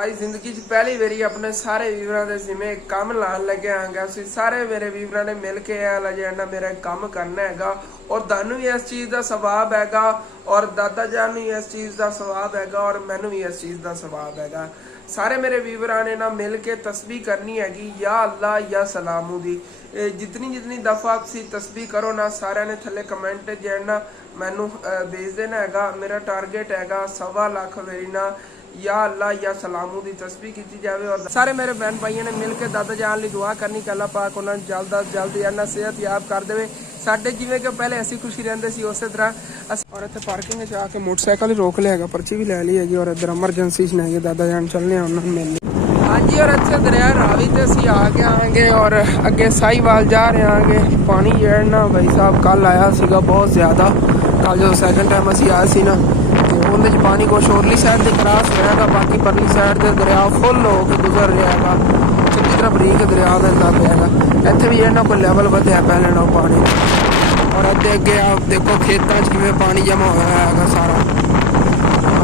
आज जिंदगी पहली बारी अपने सारे वीवरां दे जिवें काम लान लगे आंगा सी सारे मेरे वीवरां ने मिल के लजेंडा मेरा काम करना हैगा और दानू भी इस चीज़ का स्वभाव हैगा और दादा जान भी इस चीज़ का स्वभाव हैगा और मैनू भी इस चीज़ का स्वभाव हैगा। सारे मेरे वीवरां ने ना मिल के तस्बीह करनी हैगी या अल्लाह या सलामू दी। जितनी जितनी दफ़ा तुसीं तस्बीह करो ना सारे ने थले कमेंट जेना मैनू भेज देना हैगा। मेरा टारगेट हैगा 1.25 लाख वारी ना या अल्लाह या सलामू की तस्बीह की जाए और सारे मेरे बहन भाइयों ने मिल के दादा जान ली दुआ करनी कि अल्लाह पाक उन्होंने जल्द अज जल्द या सेहत याब कर दे। साडे जिवें कि पहले असी खुशी रहंदे सी उस तरह और इत्थे पार्किंग च आके मोटरसाइकिल ही रोक लिया, पर्ची भी ले ली हैगी और इधर एमरजेंसी च नहीं दादा जान चलने उन्होंने मिलने। हाँ जी, और इतने दरिया रावी तो असी आ गए आएंगे और अगे साहीवाल जा रहे हैं। पानी जेड़ा भाई साहब कल आया सीगा बहुत ज़्यादा, कल जो सैकेंड टाइम असी आए सी ना उन्हें पानी कुछ होरली साइड से क्रॉस होगा, बाकी परली साइड से दरिया फुल होकर गुजर रहा है। चंगी तरह बरीक दरिया मिलता पाएगा। इतने भी जो कोई लैवल बढ़िया पहले ना पानी और अद्धे अगे आप देखो खेतों में पानी जमा होया है सारा।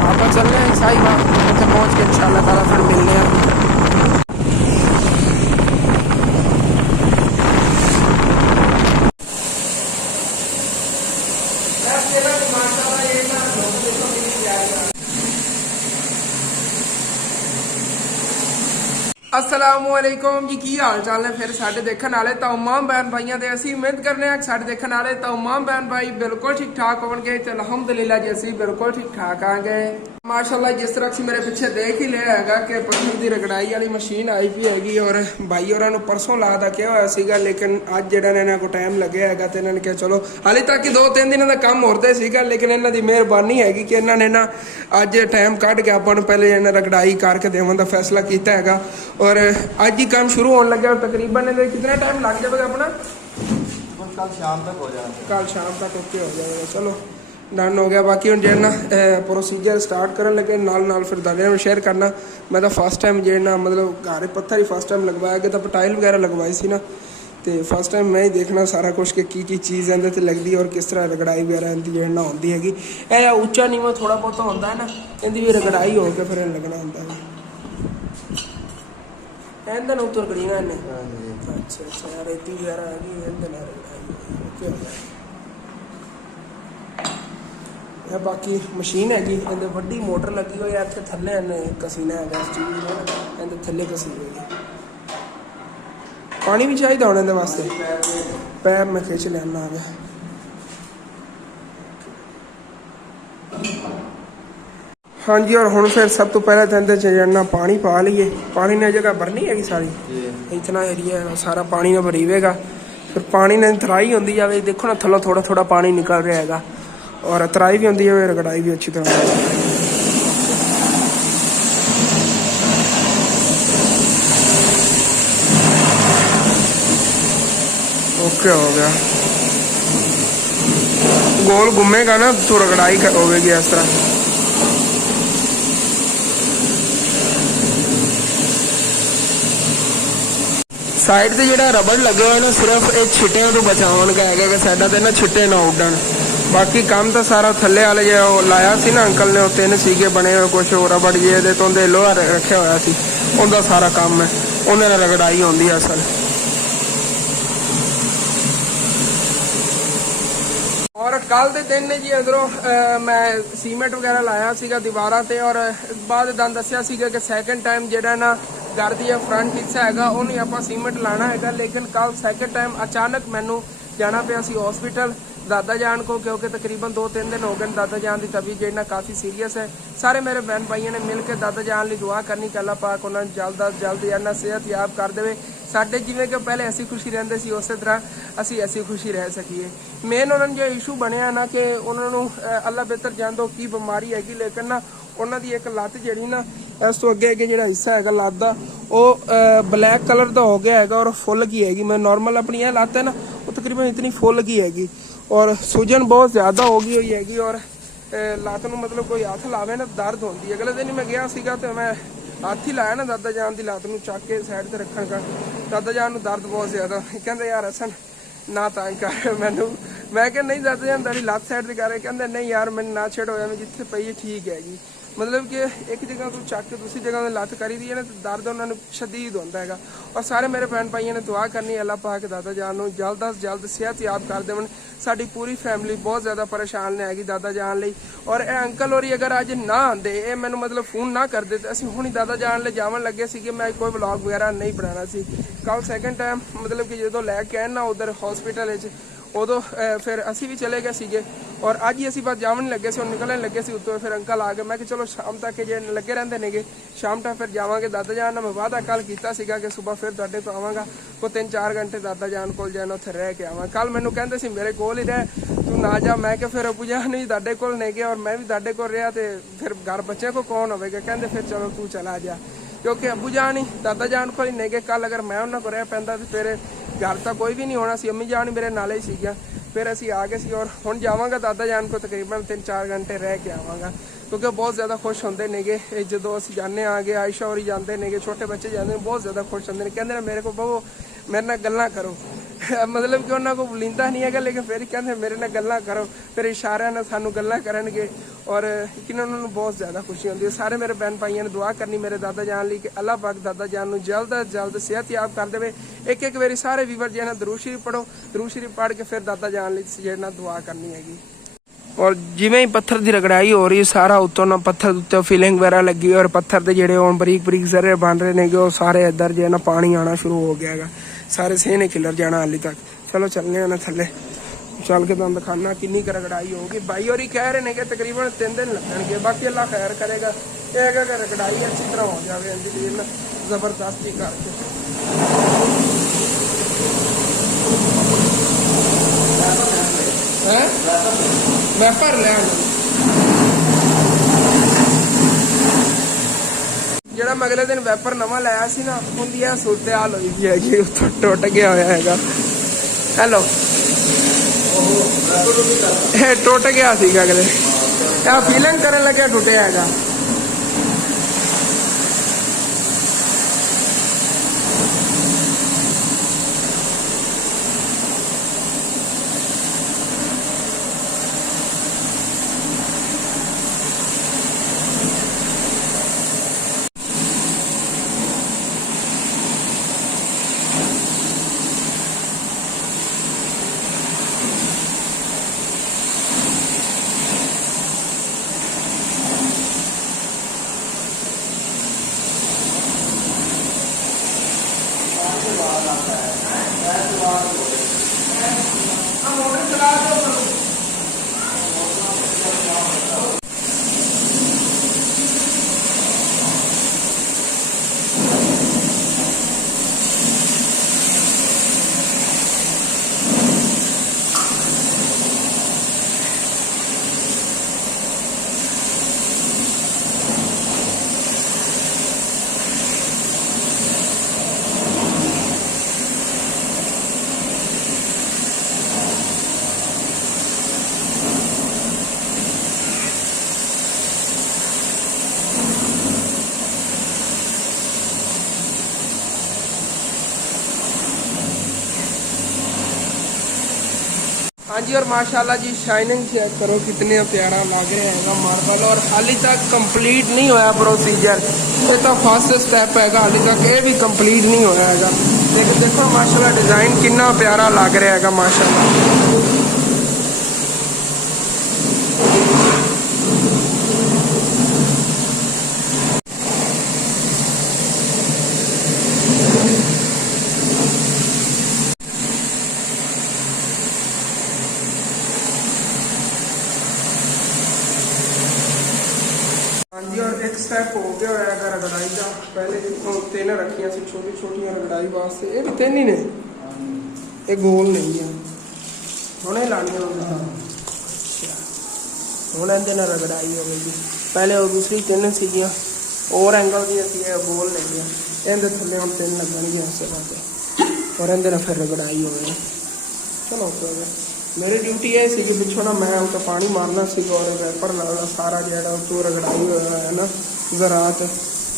आप चल रहे हैं साहीवाल, इतने पहुँच के इंशाअल्लाह ताला फिर मिलने हैं। असलामुअलैकुम जी, की हाल चाल है फिर साढ़े देखने वाले तमाम बहन भाइयों के। असी उम्मीद करने साढ़े देखने वाले तमाम बहन भाई बिल्कुल ठीक ठाक होंगे। तो अलहमदुलिल्लाह जी असी बिल्कुल ठीक ठाक आएंगे माशाल्लाह। जिस तरह से मेरे पीछे देख ही लिया है कि पत्थर की रगड़ाई वाली मशीन आई भी हैगी और भाई और परसों ला दा क्या होया सीगा, लेकिन अज जो इन्होंने को टाइम लगे है तो इन्होंने कहा चलो हाले तक 2-3 दिन का काम होता सीगा, लेकिन इन्हों की मेहरबानी हैगी कि इन्होंने ना अज टाइम कढ़ के अपन पहले इन्हें रगड़ाई करके देवन का फैसला किया है और अज ही काम शुरू होने लगे और तकरीबन कितना टाइम लग जाएगा अपना? कल शाम तक हो जाएगा। कल शाम तक ओके हो जाएगा। चलो डन हो गया। बाकी हम जो ना प्रोसीजर स्टार्ट करन लगे नाल फिर दादे में शेयर करना। मैं तो फर्स्ट टाइम जो ना मतलब घर पत्थर ही फर्स्ट टाइम लगवाया गया, तो टाइल वगैरह लगवाई सी ना, तो फर्स्ट टाइम मैं ही देखना सारा कुछ कि की चीज़ इहदे लगती और किस तरह रगड़ाई वगैरह इनकी जो ना होती हैगी। उच्चा नीवा थोड़ा बहुत होता है ना, इनकी भी रगड़ाई हो के फिर लगना होता है। इहदे ना उतर गड़ियां ने। अच्छा अच्छा, रेती वगैरह आ गई इहदे नाल रगड़ाई ओके। बाकी मशीन हैगी इहदे वड्डी मोटर लगी हुई है, इत्थे थल्ले कसीना है इस चीज़ में, इहदे थल्ले कसी हुई है। पानी भी चाहिए होने इहदे वास्ते, पैप मैं खिंच लेना आ गया। हाँ जी, और हुण फिर सब तो पहले तो इहदे च पानी पा लीए। पानी ने जगह भरनी हैगी सारी, इतना एरिया सारा पानी ने भरी वेगा। फिर पानी ने तराई होंदी जाए, देखो ना थल्लों थोड़ा थोड़ा पानी निकल रहा हैगा और तराई भी होंदी है, रगड़ाई भी अच्छी तरह ओके हो गया। गोल घूमेगा ना तो रगड़ाई होगी इस तरह। साइड से जो रबड़ लगे हुए ना सिर्फ ये छिट्टियां तो बचाव का है कि साइडा ते ना छिट्टे ना उड़न। बाकी काम तो सारा थले वाले जो लाया सी ना अंकल ने, 3 सीगे बने हुए कुछ रबड़ जे तो लोहा रखा हुआ सी, उनका सारा काम है उन्हें रगड़ाई होंदी है असल। और कल के दिन ने जी अंदरों मैं सीमेंट वगैरह लाया सीगा दीवारां ते और बाद दन दस्सिया सीगा कि सैकेंड टाइम जेड़ा ना घर की फ्रंट हिस्सा हैगा उन्हें आप सीमेंट लाना हैगा। लेकिन कल सैकेंड टाइम अचानक मैनू जाना पिया सी हॉस्पिटल दादा जान को, क्योंकि तकरीबन 2-3 दिन हो गए दादा जान की तबीयत जो काफ़ी सीरीयस है। सारे मेरे बहन भाइयों ने मिल के दादा जान ली दुआ करनी कि अल्लाह पाक उन्होंने जल्द अज जल्द या सेहत याब कर दे। साडे जिवें कि पहले असी खुशी रहंदे सी उस तरह असी ऐसी खुशी रह सकीए। मेन उन्होंने जो इशू बनया ना कि उन्होंने अल्लाह बेहतर जानदो की बीमारी हैगी, लेकिन ना उन्होंने एक लत्त जी ना इस तो अगे अगे जो हिस्सा है लत्त का वो ब्लैक कलर का हो गया है और फुल की हैगी। मैं नॉर्मल अपनी यह लत्त है ना वो तकरीबन इतनी फुल की हैगी और सूजन बहुत ज़्यादा हो गई हुई हैगी और लत्त में मतलब कोई हथ लावे ना दर्द होती है। अगले दिन मैं गया सीगा तो मैं हाथ ही लाया ना दादा जान की लत्त में चक के साइड से रखने का, दादा जान को दर्द बहुत ज़्यादा। कहते यार हसन ना तंग कर मैनू, मैं क्या नहीं दादा जान तेरी लत्त साइड से कर रहे, कहते नहीं यार मैंने ना छेड़ो मैं जिथे पई ठीक हैगी। ਮਤਲਬ ਕਿ ਇੱਕ ਜਗ੍ਹਾ ਤੋਂ ਚੱਕ ਕੇ ਦੂਸਰੀ ਜਗ੍ਹਾ 'ਤੇ ਲੱਤ ਕਰੀ ਦੀ ਹੈ ਨਾ ਤੇ ਦਰਦ ਉਹਨਾਂ ਨੂੰ ਸ਼ਦੀਦ ਹੁੰਦਾ ਹੈਗਾ। ਔਰ ਸਾਰੇ ਮੇਰੇ ਭੈਣ ਭਾਈਆਂ ਨੇ ਦੁਆ ਕਰਨੀ ਅੱਲਾਹ ਪਾਕ ਦਾਦਾ ਜਾਨ ਨੂੰ ਜਲਦ ਤੋਂ ਜਲਦ ਸਿਹਤਯਾਬ ਕਰ ਦੇਵਣ। ਸਾਡੀ ਪੂਰੀ ਫੈਮਿਲੀ ਬਹੁਤ ਜ਼ਿਆਦਾ ਪਰੇਸ਼ਾਨ ਨੇ ਹੈਗੀ ਦਾਦਾ ਜਾਨ ਲਈ। ਔਰ ਇਹ ਅੰਕਲ ਹੋਰੀ ਅਗਰ ਅੱਜ ਨਾ ਆਉਂਦੇ, ਇਹ ਮੈਨੂੰ ਮਤਲਬ ਫੋਨ ਨਾ ਕਰਦੇ ਤੇ ਅਸੀਂ ਹੁਣੀ ਦਾਦਾ ਜਾਨ ਲਈ ਜਾਵਣ ਲੱਗੇ ਸੀਗੇ। ਮੈਂ ਕੋਈ ਵਲੌਗ ਵਗੈਰਾ ਨਹੀਂ ਬਣਾਉਣਾ ਸੀ। ਕੱਲ ਸੈਕਿੰਡ ਟਾਈਮ ਮਤਲਬ ਕਿ ਜਦੋਂ ਲੈ ਕੇ ਆਏ ਨਾ ਉਧਰ ਹਸਪੀਟਲ ਵਿੱਚ, ਉਦੋਂ ਫਿਰ ਅਸੀਂ ਵੀ ਚਲੇ ਗਏ ਸੀਗੇ। ਔਰ ਅੱਜ ਹੀ ਅਸੀਂ ਬਸ ਜਾਵਣ ਲੱਗੇ ਸੀ, ਹੁਣ ਨਿਕਲਣ ਲੱਗੇ ਸੀ ਉੱਤੋਂ, ਫਿਰ ਅੰਕਲ ਆ ਗਏ। ਮੈਂ ਕਿਹਾ ਚਲੋ ਸ਼ਾਮ ਤੱਕ ਜੇ ਲੱਗੇ ਰਹਿੰਦੇ ਨੇਗੇ, ਸ਼ਾਮ ਤੱਕ ਫਿਰ ਜਾਵਾਂਗੇ ਦਾਦਾ ਜਾਨ ਨਾਲ। ਮੈਂ ਵਾਅਦਾ ਕੱਲ ਕੀਤਾ ਸੀਗਾ ਕਿ ਸਵੇਰ ਫਿਰ ਤੁਹਾਡੇ ਕੋਲ ਆਵਾਂਗਾ, ਕੋ 3-4 ਘੰਟੇ ਦਾਦਾ ਜਾਨ ਕੋਲ ਜਾਣਾ, ਉੱਥੇ ਰਹਿ ਕੇ ਆਵਾਂ। ਕੱਲ ਮੈਨੂੰ ਕਹਿੰਦੇ ਸੀ ਮੇਰੇ ਕੋਲ ਹੀ ਰਹਿ, ਤੂੰ ਨਾ ਜਾ। ਮੈਂ ਕਿਹਾ ਫਿਰ ਅਬੂ ਜਾਨ ਵੀ ਤੁਹਾਡੇ ਕੋਲ ਨੇ ਗਏ ਔਰ ਮੈਂ ਵੀ ਤੁਹਾਡੇ ਕੋਲ ਰਿਹਾ ਤੇ ਫਿਰ ਘਰ ਬੱਚੇ ਕੋ ਕੌਣ ਹੋਵੇਗਾ। ਕਹਿੰਦੇ ਫਿਰ ਚਲੋ ਤੂੰ ਚਲਾ ਜਾ, ਕਿਉਂਕਿ ਅਬੂ ਜਾਨ ਹੀ ਦਾਦਾ ਜਾਨ ਕੋਲ ਹੀ ਨੇ ਗਏ। ਕੱਲ ਅਗਰ ਮੈਂ ਉਹਨਾਂ ਕੋਲ ਰਹਿ ਪੈਂਦਾ ਤੇ ਫਿਰ ਘਰ ਤਾਂ ਕੋਈ ਵੀ ਨਹੀਂ ਹੋਣਾ ਸੀ, ਅੰਮੀ ਜਾਨ ਮੇਰੇ ਨਾਲ ਹੀ ਸੀਗੀਆਂ। ਫਿਰ ਅਸੀਂ ਆ ਗਏ ਸੀ ਔਰ ਹੁਣ ਜਾਵਾਂਗਾ ਦਾਦਾ ਜਾਨ ਕੋ, ਤਕਰੀਬਨ 3-4 ਘੰਟੇ ਰਹਿ ਕੇ ਆਵਾਂਗਾ, ਕਿਉਂਕਿ ਬਹੁਤ ਜ਼ਿਆਦਾ ਖੁਸ਼ ਹੁੰਦੇ ਨੇਗੇ ਜਦੋਂ ਅਸੀਂ ਜਾਂਦੇ ਆਗੇ। ਆਇਸ਼ਾ ਹੋਰੀ ਜਾਂਦੇ ਨੇਗੇ, ਛੋਟੇ ਬੱਚੇ ਜਾਂਦੇ ਨੇ, ਬਹੁਤ ਜ਼ਿਆਦਾ ਖੁਸ਼ ਹੁੰਦੇ ਨੇ। ਕਹਿੰਦੇ ਨੇ ਮੇਰੇ ਕੋਲ ਬਹੁ ਮੇਰੇ ਨਾਲ ਗੱਲਾਂ ਕਰੋ। ਮਤਲਬ ਕਿ ਉਹਨਾਂ ਕੋਲ ਬੁਲਿੰਦਾ ਨਹੀਂ ਹੈਗਾ, ਲੇਕਿਨ ਫਿਰ ਕਹਿੰਦੇ ਮੇਰੇ ਨਾਲ ਗੱਲਾਂ ਕਰੋ, ਫਿਰ ਇਸ਼ਾਰਿਆਂ ਨਾਲ ਸਾਨੂੰ ਗੱਲਾਂ ਕਰਨਗੇ। ਔਰ ਲੇਕਿਨ ਉਹਨਾਂ ਨੂੰ ਬਹੁਤ ਜ਼ਿਆਦਾ ਖੁਸ਼ੀ ਹੁੰਦੀ ਹੈ। ਸਾਰੇ ਮੇਰੇ ਭੈਣ ਭਾਈਆਂ ਨੇ ਦੁਆ ਕਰਨੀ ਮੇਰੇ ਦਾਦਾ ਜਾਨ ਲਈ ਕਿ ਅੱਲਾਹ ਪਾਕ ਦਾਦਾ ਜਾਨ ਨੂੰ ਜਲਦ ਤੋਂ ਜਲਦ ਸਿਹਤਯਾਬ ਕਰ ਦੇਵੇ। ਇੱਕ ਵਾਰੀ ਸਾਰੇ ਵੀਵਰ ਜੀ ਨਾਲ ਦਰੂਦ ਸ਼ਰੀਫ ਪੜੋ, ਦਰੂਦ ਸ਼ਰੀਫ ਪੜ੍ਹ ਕੇ ਫਿਰ ਦਾਦਾ ਜਾਨ ਲਈ ਜਿਹੜਾ ਦੁਆ ਕਰਨੀ ਹੈਗੀ। ਔਰ ਜਿਵੇਂ ਹੀ ਪੱਥਰ ਦੀ ਰਗੜਾਈ ਹੋ ਰਹੀ, ਸਾਰਾ ਉੱਤੋਂ ਨਾ ਪੱਥਰ ਉੱਤੇ ਫੀਲਿੰਗ ਵਗੈਰਾ ਲੱਗੀ, ਔਰ ਪੱਥਰ ਦੇ ਜਿਹੜੇ ਹੁਣ ਬਰੀਕ ਬਰੀਕ ਜ਼ਰੇ ਬਣ ਰਹੇ ਨੇਗੇ, ਉਹ ਸਾਰੇ ਇੱਧਰ ਜੇ ਨਾ ਪਾਣੀ ਆਉਣਾ ਸ਼ੁਰੂ ਹੋ ਗਿਆ ਹੈਗਾ। ਸਾਰੇ ਸੇਹ ਨੇ ਖਿਲਰ ਜਾਣਾ ਹਾਲੇ ਤੱਕ। ਚਲੋ ਚੱਲਨੇ ਆ ਨਾ ਥੱਲੇ, ਚੱਲ ਕੇ ਤੁਹਾਨੂੰ ਦਿਖਾਣਾ ਕਿੰਨੀ ਕੁ ਰਗੜਾਈ ਹੋਊਗੀ। ਬਾਈ ਹੋਰੀ ਕਹਿ ਰਹੇ ਨੇ ਕਿ ਤਕਰੀਬਨ 3 ਦਿਨ ਲੱਗਣਗੇ, ਬਾਕੀ ਅੱਲਾਹ ਖੈਰ ਕਰੇਗਾ। ਇਹ ਹੈਗਾ ਕਿ ਰਗੜਾਈ ਅੱਛੀ ਤਰ੍ਹਾਂ ਹੋ ਜਾਵੇ ਇੰਜੀਨ ਜ਼ਬਰਦਸਤੀ ਕਰਕੇ। ਹੈ ਮੈਂ ਭਰ ਲਿਆ ਜਿਹੜਾ ਮੈਂ ਅਗਲੇ ਦਿਨ ਵੈਪਰ ਨਵਾਂ ਲਾਇਆ ਸੀ ਨਾ, ਉਹਦੀ ਇਹ ਸੂਰਤ ਹਾਲ ਹੋਈ ਗਈ ਹੈਗੀ, ਉੱਥੋਂ ਟੁੱਟ ਗਿਆ ਹੋਇਆ ਹੈਗਾ। ਹੈਲੋ, ਇਹ ਟੁੱਟ ਗਿਆ ਸੀਗਾ ਅਗਲੇ, ਇਹ ਫੀਲਿੰਗ ਕਰਨ ਲੱਗਿਆ ਟੁੱਟਿਆ ਹੈਗਾ। हाँ जी, और माशाल्लाह जी शाइनिंग चेक करो कितने प्यारा लग रहा है मार्बल। और हाली तक कंप्लीट नहीं होया प्रोसीजर, ये तो फर्स्ट स्टेप है, हाली तक ये भी कंप्लीट नहीं होया है। लेकिन देखो माशाल्लाह डिजाइन कितना प्यारा लग रहा है माशाल्लाह। हाँ जी, और एक स्टेप हो गया है रगड़ाई का। पहले जितों 3 रखिया सी छोटी छोटी रगड़ाई वास्ते, ये भी 3 ही ने, ये गोल नहीं है, हुणे लानिया हूँ इहदे नाल रगड़ाई होगी। पहले वो दूसरी 3 सीगियां और एंगल दी सी, गोल नहीं है, इहदे थल्ले हुण 3 लगणगियां इस पासे, और इहदे नाल फिर रगड़ाई होगी। चलो कोई मेरी ड्यूटी ये सी कि पिछों ना मैं उतना पानी मारना सी और वैपर लाना सारा जो उतों रगड़ाई हुआ है ना ज़रात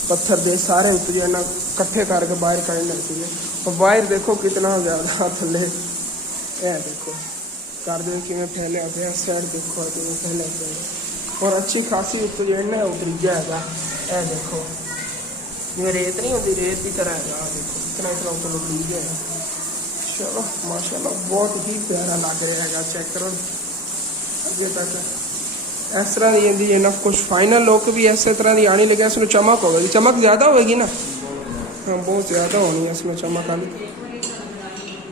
पत्थर दे सारे उत जो ना कट्ठे करके बाहर कढ़ने थे। और बाहर देखो कितना ज़्यादा थले, यह देखो कर दो कि फैलिया पे, साइड देखो कि फैलिया पे। और अच्छी खासी उत्ते जेना उतरीजा है। यह देखो ये रेत नहीं होती, रेत की तरह है। देखो इतना इतना उत्तर उतरीजा है। चलो माशाल्लाह बहुत ही प्यारा लग रहा है। चेक करो अगे तक इस तरह की आती है ना, कुछ फाइनल लुक भी इस तरह की आनी लगे। इसमें चमक होगी, चमक ज़्यादा होगी ना, हाँ बहुत ज़्यादा होनी है इसमें चमक आनी।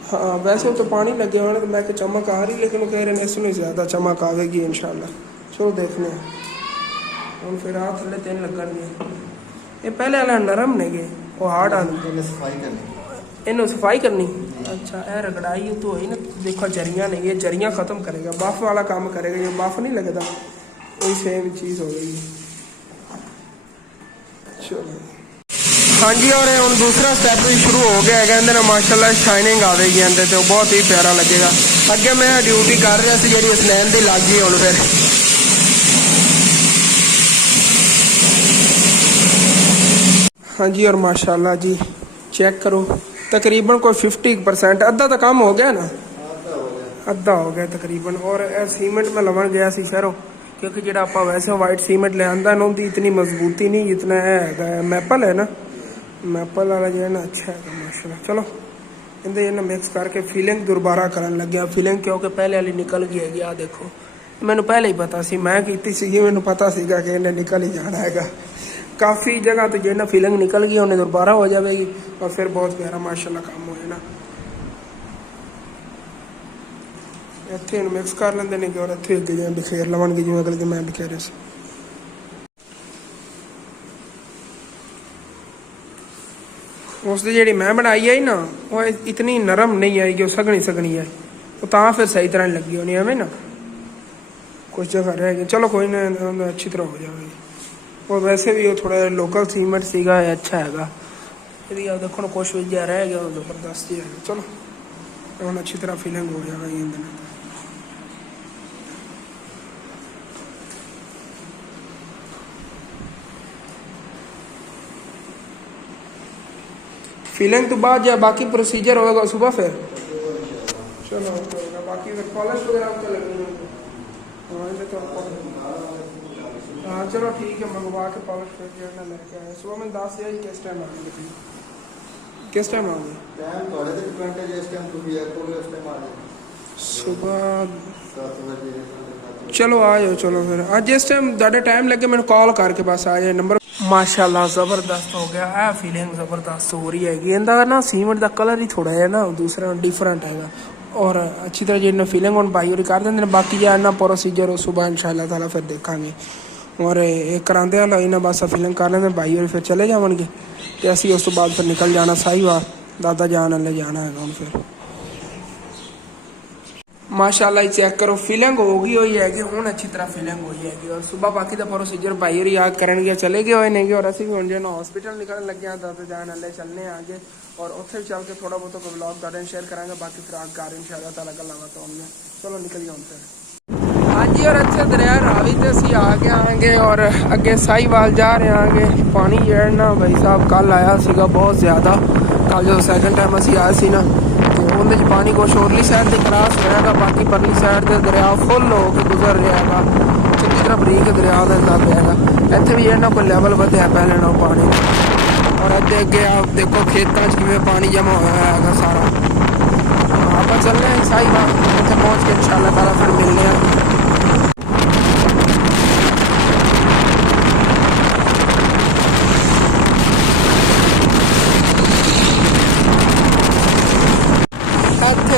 हाँ वैसे तो पानी लगे होने तो मैं कि चमक आ रही, लेकिन वो कह रहे हैं इसमें ज़्यादा चमक आएगी इंशाल्लाह। चलो देखने हम फिर हाथ थले 3 लगणगे। ये पहले वाला नरम ने गए वो हार्ड आने इन्हों सफाई करनी। अच्छा यह रगड़ाई तो होई ना, देखो जरियाँ नहीं, ये जरियाँ ख़त्म करेगा, बफ वाला काम करेगा। ये बफ नहीं लगता, वही सेम चीज़ हो गई। चलो हाँ जी, और हम दूसरा स्टैप भी शुरू हो गया है। अंदर माशाल्लाह शाइनिंग आएगी अंदर, तो बहुत ही प्यारा लगेगा। अगे मैं ड्यूटी कर रहा सी जी स्नैन की लग गई हूँ। फिर हाँ जी, और माशाल्लाह जी चेक करो तकरीबन कोई 50% अद्धा तो काम हो गया ना, अद्धा हो गया तकरीबन। और सीमेंट में लवन गया सी शहरों, क्योंकि जो आप वैसे वाइट सीमेंट ले आंदा ना उनकी इतनी मजबूती नहीं जितना है मैपल है ना, मैपल वाला जो है ना अच्छा है माशाल्लाह। चलो इनके ना मिक्स करके फिलिंग दोबारा करन लग गया। फिलिंग क्योंकि पहले वाली निकल गई है। आ देखो मैंने पहले ही पता सी, मैं की सी, मैंने पता सीगा कि इन्हें निकल ही जाना है। काफ़ी जगह तो जो है ना फिलिंग निकल गई, उन्हें दोबारा हो जाएगी और फिर बहुत प्यारा माशाल्लाह काम हो जाना। इतने मिक्स कर लेंगे नहीं और इतने अगे जिवें बिखेर लवणगे, जिवें अगले दिन मैं बिखेरे से। उसकी जी मैं बनाई है ना वो इतनी नरम नहीं आई कि वो सघनी सघनी आई, वो तो फिर सही तरह लगी होनी एवं ना, कुछ जगह रह गई। चलो कोई ना अच्छी तरह हो जाएगी। और वैसे भी वो थोड़ा लोकल सीमेंट सीगा अच्छा है। यदि आप देखो कुछ भी जहाँ रह गया जबरदस्त ही है। चलो हम अच्छी तरह फिलिंग हो जाएगा ये अंदर। फिलिंग तो बाद या बाकी प्रोसीजर होगा सुबह फिर। चलो बाकी फिर पॉलिश वगैरह तो लगनी है। हाँ चलो ठीक है, मंगवा के पॉलिश फिर जो है लेके आए। सुबह में 10 या किस टाइम आ गई, किस टाइम आ गई? सुबह 7 बजे। चलो आ जाओ। चलो फिर आज जिस टाइम ज़्यादा टाइम लगे मैंने कॉल करके बस आ जाए नंबर। माशाल्लाह ज़बरदस्त हो गया है, फीलिंग ज़बरदस्त हो रही है। इनका ना सीमेंट का कलर ही थोड़ा है ना दूसरा डिफरेंट है। और अच्छी तरह जो फीलिंग हम भाई और कर देंगे। बाकी जो ना प्रोसीजर सुबह इंशाल्लाह ताला फिर देखेंगे। और एक करांदे वाला इन्हें बस फीलिंग कर लेंगे भाई और फिर चले जाएंगे। तो असी उस तो बाद फिर निकल जाना साहिवाल दादा जान वाले जाना है हम फिर। माशाल्लाह चेक करो फिलिंग हो गई हुई है कि हूँ अच्छी तरह फिलिंग हुई है। और सुबह बाकी का प्रोसीजर भाई और याद करेंगे चले गए हुए नहीं। और असी भी हम जो हॉस्पिटल निकलने लगे हैं दादा जान वाले चलने आगे। और उत्थे चल के थोड़ा बहुत कोई ब्लॉग दादा शेयर करेंगे। बाकी फिर आग कर इंशाल्लाह ताला गल्लां तो हमने चलो निकल जाओ फिर। हाँ जी, और अच्छे दरिया रावी से असी आगे आएंगे और अगे साहिवाल जा रहे आगे। पानी जो है ना भाई साहब कल आया सीगा बहुत ज़्यादा। कल जो सैकेंड टाइम असी आए सी ना तो उन्हें पानी कुछ होरली साइड से क्रॉस होएगा, बाकी परली साइड से दरिया फुल हो के गुजर रहा है। चंगी तरह बरीक दरिया का पेगा। इतने भी जो कोई लैवल बढ़िया पहले ना पानी। और अगे अगे आप देखो खेतों कि पानी जमा होया है सारा। आप चल रहे हैं साहिवाल, इतने पहुँच के इंशाल्लाह ताला फिर मिलने हैं।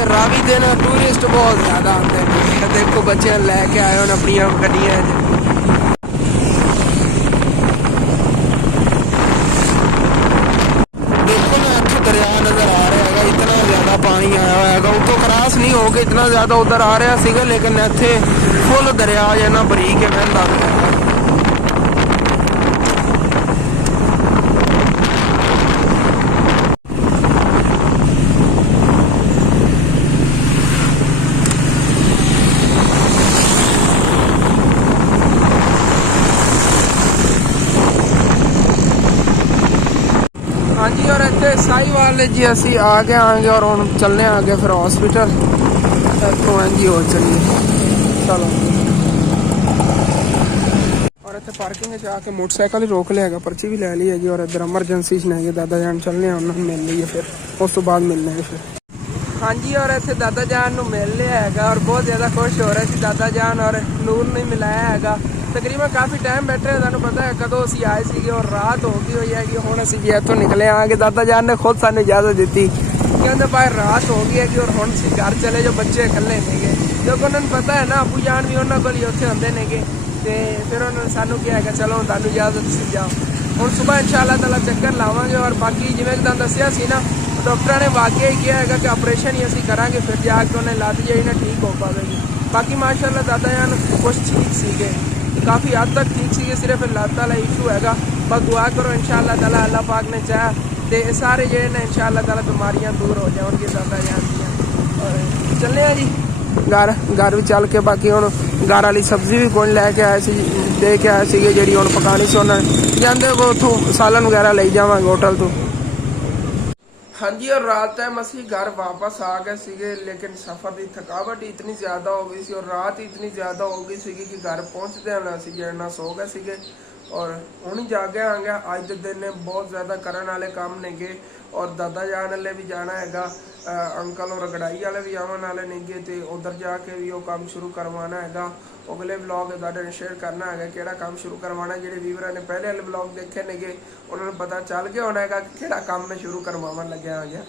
रावी दिन टूरिस्ट बहुत ज़्यादा आते हैं। देखो बच्चे लैके आए हो अपनी गड्डियां। देखो ना इतना दरिया नज़र आ रहा है, इतना ज़्यादा पानी आया हुआ है। उतो क्रॉस नहीं हो के इतना ज़्यादा उधर आ रहा सीगा, लेकिन इतने फुल दरिया जो ना बरीक है बहता है। हाँ जी, और इतने साहिवाल जी असी आगे आएंगे और हम चलने आगे फिर हॉस्पिटल इतों जी हो चलिए। चलो ਇੱਥੇ ਪਾਰਕਿੰਗ 'ਚ ਆ ਕੇ ਮੋਟਰਸਾਈਕਲ ਹੀ ਰੋਕ ਲਿਆ ਹੈਗਾ, ਪਰਚੀ ਵੀ ਲੈ ਲਈ ਹੈਗੀ ਔਰ ਇੱਧਰ ਐਮਰਜੈਂਸੀ 'ਚ ਨੇ ਹੈਗੇ ਦਾਦਾ ਜਾਨ, ਚੱਲਨੇ ਆ ਉਹਨਾਂ ਨੂੰ ਮਿਲ ਲਈਏ, ਫਿਰ ਉਸ ਤੋਂ ਬਾਅਦ ਮਿਲਣੇ ਆ ਫਿਰ। ਹਾਂਜੀ, ਔਰ ਇੱਥੇ ਦਾਦਾ ਜਾਨ ਨੂੰ ਮਿਲ ਲਿਆ ਹੈਗਾ ਔਰ ਬਹੁਤ ਜ਼ਿਆਦਾ ਖੁਸ਼ ਹੋ ਰਹੇ ਸੀ ਦਾਦਾ ਜਾਨ ਔਰ ਨੂਰ ਨੂੰ ਮਿਲਾਇਆ ਹੈਗਾ। ਤਕਰੀਬਨ ਕਾਫੀ ਟਾਈਮ ਬੈਠੇ, ਤੁਹਾਨੂੰ ਪਤਾ ਹੈ ਕਦੋਂ ਅਸੀਂ ਆਏ ਸੀਗੇ ਔਰ ਰਾਤ ਹੋ ਗਈ ਹੋਈ ਹੈਗੀ। ਹੁਣ ਅਸੀਂ ਜੀ ਇੱਥੋਂ ਨਿਕਲੇ ਆਂਗੇ, ਦਾਦਾ ਜਾਨ ਨੇ ਖੁਦ ਸਾਨੂੰ ਇਜਾਜ਼ਤ ਦਿੱਤੀ, ਕਹਿੰਦੇ ਭਾਈ ਰਾਤ ਹੋ ਗਈ ਹੈਗੀ ਔਰ ਹੁਣ ਅਸੀਂ ਘਰ ਚਲੇ ਜੋ, ਬੱਚੇ ਇਕੱਲੇ ਨੇਗੇ, ਕਿਉਂਕਿ ਉਹਨਾਂ ਨੂੰ ਪਤਾ ਹੈ ਨਾ ਅਬੂ ਜਾਨ ਵੀ ਉਹਨਾਂ ਕੋਲ ਹੀ ਉੱਥੇ ਹੁੰਦੇ ਨੇਗੇ। ਤੇ ਫਿਰ ਉਹਨਾਂ ਨੇ ਸਾਨੂੰ ਕਿਹਾ ਹੈਗਾ ਚਲੋ ਤੁਹਾਨੂੰ ਇਜਾਜ਼ਤ ਤੁਸੀਂ ਜਾਓ। ਹੁਣ ਸਵੇਰ ਇਨਸ਼ਾਅੱਲਾ ਤਾਲਾ ਚੱਕਰ ਲਾਵਾਂਗੇ ਔਰ ਬਾਕੀ ਜਿਵੇਂ ਕਿ ਤੁਹਾਨੂੰ ਦੱਸਿਆ ਸੀ ਨਾ, ਡਾਕਟਰਾਂ ਨੇ ਵਾਕਿਆ ਹੀ ਕਿਹਾ ਹੈਗਾ ਕਿ ਆਪਰੇਸ਼ਨ ਹੀ ਅਸੀਂ ਕਰਾਂਗੇ, ਫਿਰ ਜਾ ਕੇ ਉਹਨੇ ਲੱਤ ਜਿਹੜੀ ਨਾ ਠੀਕ ਹੋ ਪਾਵੇਗੀ। ਬਾਕੀ ਮਾਸ਼ਾਅੱਲਾ ਦਾਦਾ ਜਾਨ ਕੁਛ ਠੀਕ ਸੀਗੇ, ਕਾਫੀ ਹੱਦ ਤੱਕ ਠੀਕ ਸੀਗੇ, ਸਿਰਫ ਲੱਤ ਵਾਲਾ ਇਸ਼ੂ ਹੈਗਾ। ਬਸ ਦੁਆ ਕਰੋ ਇਨਸ਼ਾਅੱਲਾ ਤਾਲਾ ਅੱਲਾਹ ਪਾਕ ਨੇ ਚਾਹਿਆ ਤੇ ਸਾਰੇ ਜਿਹੜੇ ਨੇ ਇਨਸ਼ਾਅੱਲਾ ਤਾਲਾ ਬਿਮਾਰੀਆਂ ਦੂਰ ਹੋ ਜਾਣਗੇ ਦਾਦਾ ਜਾਨ ਦੀਆਂ। ਔਰ ਚੱਲੇ ਆ ਜੀ ਘਰ ਵੀ ਚੱਲ ਕੇ, ਬਾਕੀ ਹੁਣ ਘਰ ਵਾਲੀ ਸਬਜ਼ੀ ਵੀ ਕੋਈ ਲੈ ਕੇ ਆਏ ਸੀ, ਦੇ ਕੇ ਆਏ ਸੀਗੇ, ਜਿਹੜੀ ਹੁਣ ਪਕਾਣੀ ਸੀ ਉਹਨਾਂ ਨੇ, ਕਹਿੰਦੇ ਉੱਥੋਂ ਸਾਲਨ ਵਗੈਰਾ ਲਈ ਜਾਵਾਂਗੇ ਹੋਟਲ ਤੋਂ। ਹਾਂਜੀ, ਔਰ ਰਾਤ टाइम ਅਸੀਂ घर वापस आ गए ਸੀਗੇ, ਲੇਕਿਨ ਸਫ਼ਰ ਦੀ ਥਕਾਵਟ ਇਤਨੀ ਜ਼ਿਆਦਾ ਹੋ ਗਈ ਸੀ ਔਰ ਰਾਤ ਇਤਨੀ ਜ਼ਿਆਦਾ ਹੋ ਗਈ ਸੀਗੀ ਕਿ ਘਰ ਪਹੁੰਚਦੇ ਨਾਲ ਅਸੀਂ ਜਿਹੜਾ ਸੋ ਗਏ ਸੀਗੇ ਔਰ ਹੁਣ ਹੀ ਜਾਗੇ ਆਂਗੇ। ਅੱਜ ਦੇ ਦਿਨ ਨੇ ਬਹੁਤ ਜ਼ਿਆਦਾ ਕਰਨ ਵਾਲੇ ਕੰਮ ਨੇਗੇ ਔਰ ਦਾਦਾ ਜਾਨ ਵਾਲੇ ਵੀ ਜਾਣਾ ਹੈਗਾ, ਅੰਕਲ ਔਰ ਗੜਾਈ ਵਾਲੇ ਵੀ ਆਉਣ ਵਾਲੇ ਨੇਗੇ ਤੇ ਉਧਰ ਜਾ ਕੇ ਵੀ ਉਹ ਕੰਮ ਸ਼ੁਰੂ ਕਰਵਾਉਣਾ ਹੈਗਾ। ਅਗਲੇ ਵਲੌਗ ਤੁਹਾਡੇ ਨਾਲ ਸ਼ੇਅਰ ਕਰਨਾ ਹੈਗਾ ਕਿਹੜਾ ਕੰਮ ਸ਼ੁਰੂ ਕਰਵਾਉਣਾ। ਜਿਹੜੇ ਵੀਵਰਾਂ ਨੇ ਪਹਿਲੇ ਵਾਲੇ ਵਲੌਗ ਦੇਖੇ ਨੇਗੇ ਉਹਨਾਂ ਨੂੰ ਪਤਾ ਚੱਲ ਗਿਆ ਹੋਣਾ ਹੈਗਾ ਕਿ ਕਿਹੜਾ ਕੰਮ ਮੈਂ ਸ਼ੁਰੂ ਕਰਵਾਉਣ ਲੱਗਿਆ ਹੈਗਾ।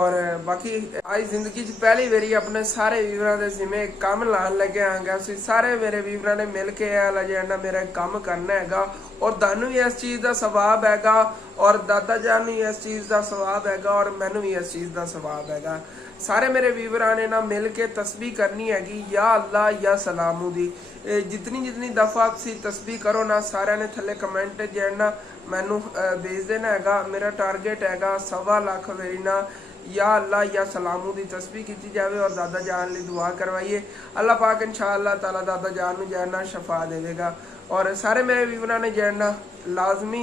ਔਰ ਬਾਕੀ ਅੱਜ ਜ਼ਿੰਦਗੀ 'ਚ ਪਹਿਲੀ ਵਾਰੀ ਆਪਣੇ ਸਾਰੇ ਵੀਵਰਾਂ ਦੇ ਜਿਵੇਂ ਕੰਮ ਲਾਉਣ ਲੱਗਿਆ ਆਂਗਾ। ਅਸੀਂ ਸਾਰੇ ਮੇਰੇ ਵੀਵਰਾਂ ਨੇ ਮਿਲ ਕੇ ਇਹ ਜਿਹੜਾ ਮੇਰਾ ਕੰਮ ਕਰਨਾ ਹੈਗਾ ਔਰ ਤੁਹਾਨੂੰ ਵੀ ਇਸ ਚੀਜ਼ ਦਾ ਸਵਾਬ ਹੈਗਾ ਔਰ ਦਾਦਾ ਜਾਨ ਨੂੰ ਇਸ ਚੀਜ਼ ਦਾ ਸਵਾਬ ਹੈਗਾ ਔਰ ਮੈਨੂੰ ਵੀ ਇਸ ਚੀਜ਼ ਦਾ ਸਵਾਬ ਹੈਗਾ। ਸਾਰੇ ਮੇਰੇ ਵੀਵਰਾਂ ਨੇ ਨਾ ਮਿਲ ਕੇ ਤਸਬੀਹ ਕਰਨੀ ਹੈਗੀ, ਯਾ ਅੱਲਾ ਯਾ ਸਲਾਮੂ ਦੀ। ਜਿਤਨੀ ਦਫਾ ਤੁਸੀਂ ਤਸਬੀਹ ਕਰੋ ਨਾ, ਸਾਰਿਆਂ ਨੇ ਥੱਲੇ ਕਮੈਂਟ ਜਿਹੜਾ ਮੈਨੂੰ ਭੇਜ ਦੇਣਾ ਹੈਗਾ। ਮੇਰਾ ਟਾਰਗੇਟ ਹੈਗਾ 1.25 ਲੱਖ ਵਾਰੀ ਨਾ या अल्लाह या सलामू की तस्बीह की जाए और दादा जान लिए दुआ करवाइए। अल्लाह पाक इंशाअल्लाह ताला दादा जान में जैना शफा देगा। और सारे मेरे वीवरा ने जैना लाजमी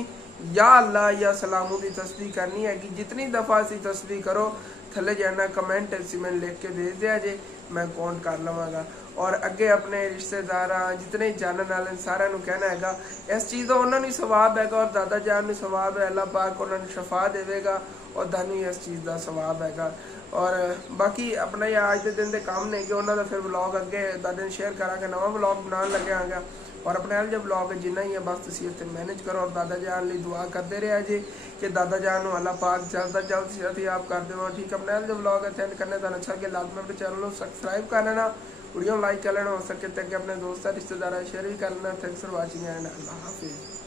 या अल्लाह या सलामू की तस्बीह करनी है कि जितनी दफ़ा सी तस्बीह करो थले जैना कमेंट सीमेंट लिख के भेज दिया जे, मैं काउंट कर लवांगा। और अगे अपने रिश्तेदार जितने जानने वाले सारे कहना है इस चीज़ का उन्होंने भी सवाब है और दादा जान भी सवाब है। अल्लाह पाक उन्होंने शफा देगा और धन भी इस चीज़ का सवाब है। और बाकी अपना ये आज के दिन के काम ने कि उन्होंने फिर व्लॉग अगे दादे शेयर करा, नवा व्लॉग बना लगे आगे। और अपने वाले जो व्लॉग है जिन्ना ही है बस तुम इतने मैनेज करो और दादा जान लिए दुआ करते रहे जी कि दादा जान को अल्लाह पाक जल्द जल्द सेहत याब कर दे। ठीक है, अपने वाले जो व्लॉग है अटेंड करने का अच्छा लगे लाजमी अपने चैनल को सब्सक्राइब कर लेना, वीडियो लाइक कर लेना, हो सके तो अपने दोस्तों रिश्तेदार शेयर भी कर लेना। थैंक्स फॉर वॉचिंग एंड अल्लाह हाफिज़।